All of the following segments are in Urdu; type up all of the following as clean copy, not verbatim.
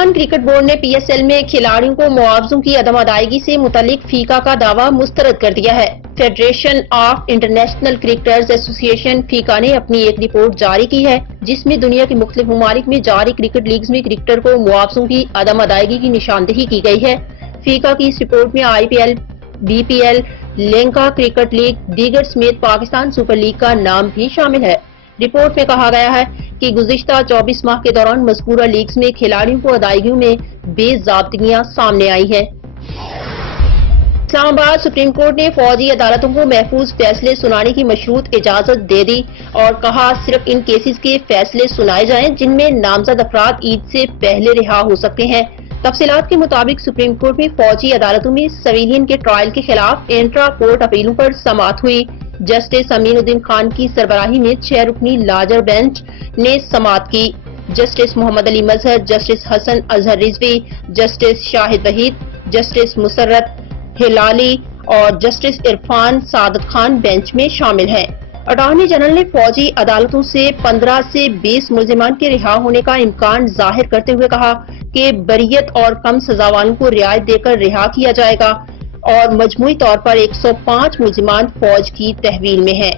پاکستان کرکٹ بورڈ نے PSL میں کھلاڑیوں کو معاوضوں کی عدم ادائیگی سے متعلق فیکا کا دعویٰ مسترد کر دیا ہے۔ فیڈریشن آف انٹرنیشنل کرکٹرز ایسوسی ایشن فیکا نے اپنی ایک رپورٹ جاری کی ہے جس میں دنیا کے مختلف ممالک میں جاری کرکٹ لیگز میں کرکٹر کو معاوضوں کی عدم ادائیگی کی نشاندہی کی گئی ہے۔ فیکا کی اس رپورٹ میں IPL، BPL، Lanka cricket league دیگر سمیت پاکستان سپر لیگ کا نام بھی شامل ہے۔ رپورٹ میں کہا گیا ہے کہ گزشتہ 24 ماہ کے دوران مذکورہ لیگز میں کھلاڑیوں کو ادائیگیوں میں بے ضابطگیاں سامنے آئی ہیں۔ اسلام آباد سپریم کورٹ نے فوجی عدالتوں کو محفوظ فیصلے سنانے کی مشروط اجازت دے دی اور کہا صرف ان کیسز کے فیصلے سنائے جائیں جن میں نامزد افراد عید سے پہلے رہا ہو سکتے ہیں۔ تفصیلات کے مطابق سپریم کورٹ میں فوجی عدالتوں میں سویلین کے ٹرائل کے خلاف انٹرا کورٹ اپیلوں پر سماعت ہوئی۔ جسٹس امین الدین خان کی سربراہی میں 6 رکنی لارجر بینچ نے سماعت کی۔ جسٹس محمد علی مظہر، جسٹس حسن اظہر رضوی، جسٹس شاہد وحید، جسٹس مسرت ہلالی اور جسٹس عرفان سعادت خان بینچ میں شامل ہیں۔ اٹارنی جنرل نے فوجی عدالتوں سے 15 سے 20 ملزمان کے رہا ہونے کا امکان ظاہر کرتے ہوئے کہا کہ بریت اور کم سزا والوں کو رعایت دے کر رہا کیا جائے گا اور مجموعی طور پر 105 ملزمان فوج کی تحویل میں ہیں۔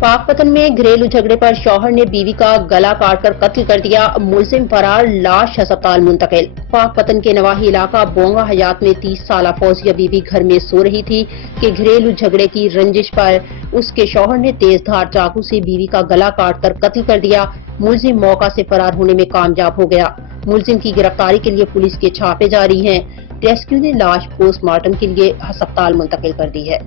پاک پتن میں گھریلو جھگڑے پر شوہر نے بیوی کا گلا کاٹ کر قتل کر دیا، ملزم فرار، لاش ہسپتال منتقل۔ پاک پتن کے نواحی علاقہ بونگا حیات میں 30 سالہ فوزیہ بیوی گھر میں سو رہی تھی کہ گھریلو جھگڑے کی رنجش پر اس کے شوہر نے تیز دھار چاقو سے بیوی کا گلا کاٹ کر قتل کر دیا۔ ملزم موقع سے فرار ہونے میں کامیاب ہو گیا۔ ملزم کی گرفتاری کے لیے پولیس کے چھاپے جاری ہیں۔ ریسکیو نے لاش پوسٹ مارٹم کے لیے ہسپتال منتقل کر دی ہے۔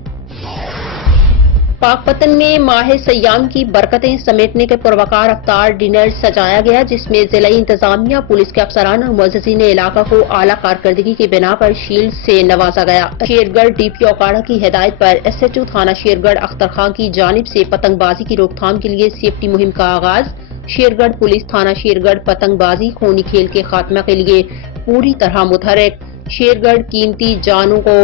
پاک پتن میں ماہ سیام کی برکتیں سمیٹنے کے پروقار افطار ڈنر سجایا گیا جس میں ضلعی انتظامیہ، پولیس کے افسران اور معززین علاقہ کو اعلیٰ کارکردگی کی بنا پر شیلڈ سے نوازا گیا۔ شیرگڑھ DPO اکاڑا کی ہدایت پر SHO تھانہ شیرگڑھ اختر خان کی جانب سے پتنگ بازی کی روک تھام کے لیے سیفٹی مہم کا آغاز۔ شیرگڑھ پولیس تھانہ شیرگڑھ پتنگ بازی خونی کھیل کے خاتمہ کے لیے پوری طرح متحرک۔ شیرگڑھ قیمتی جانوں کو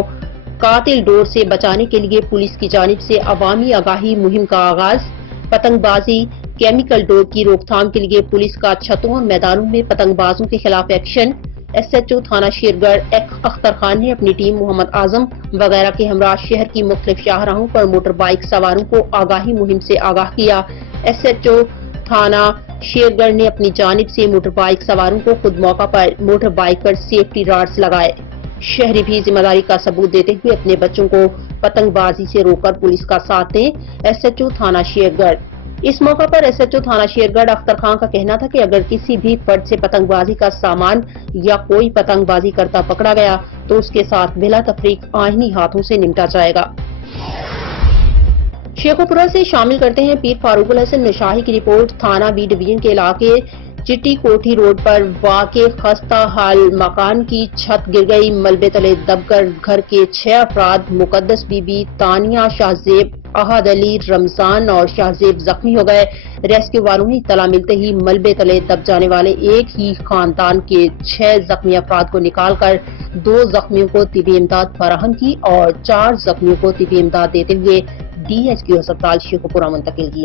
قاتل ڈور سے بچانے کے لیے پولیس کی جانب سے عوامی آگاہی مہم کا آغاز۔ پتنگ بازی کیمیکل ڈور کی روک تھام کے لیے پولیس کا چھتوں اور میدانوں میں پتنگ بازوں کے خلاف ایکشن۔ SHO تھانہ شیرگڑھ اختر خان نے اپنی ٹیم محمد اعظم وغیرہ کے ہمراہ شہر کی مختلف شاہراہوں پر موٹر بائیک سواروں کو آگاہی مہم سے آگاہ کیا۔ SHO تھانہ شیرگڑھ نے اپنی جانب سے موٹر بائیک سواروں کو خود موقع پر موٹر بائیک پر سیفٹی راڈز لگائے۔ شہری بھی ذمہ داری کا ثبوت دیتے ہوئے اپنے بچوں کو پتنگ بازی سے روک کر پولیس کا ساتھ دیں۔ SHO تھانہ شیرگڑھ۔ اس موقع پر SHO تھانہ شیرگڑھ اختر خان کا کہنا تھا کہ اگر کسی بھی فرد سے پتنگ بازی کا سامان یا کوئی پتنگ بازی کرتا پکڑا گیا تو اس کے ساتھ بلا تفریق آئینی ہاتھوں سے نمٹا جائے گا۔ شیخوپورہ سے شامل کرتے ہیں پیر فاروق الحسن نشاہی کی رپورٹ۔ تھانہ B ڈویژن کے علاقے چٹی کوٹھی روڈ پر واقع خستہ حال مکان کی چھت گر گئی، ملبے تلے دب کر گھر کے 6 افراد مقدس بی بی، تانیہ، شاہزیب، احد علی، رمضان اور شاہزیب زخمی ہو گئے۔ ریسکیو والوں نے اطلاع ملتے ہی ملبے تلے دب جانے والے ایک ہی خاندان کے 6 زخمی افراد کو نکال کر 2 زخمیوں کو طبی امداد فراہم کی اور 4 زخمیوں کو طبی امداد دیتے ہوئے DHQ ہسپتال شیخوپورہ منتقل کیا۔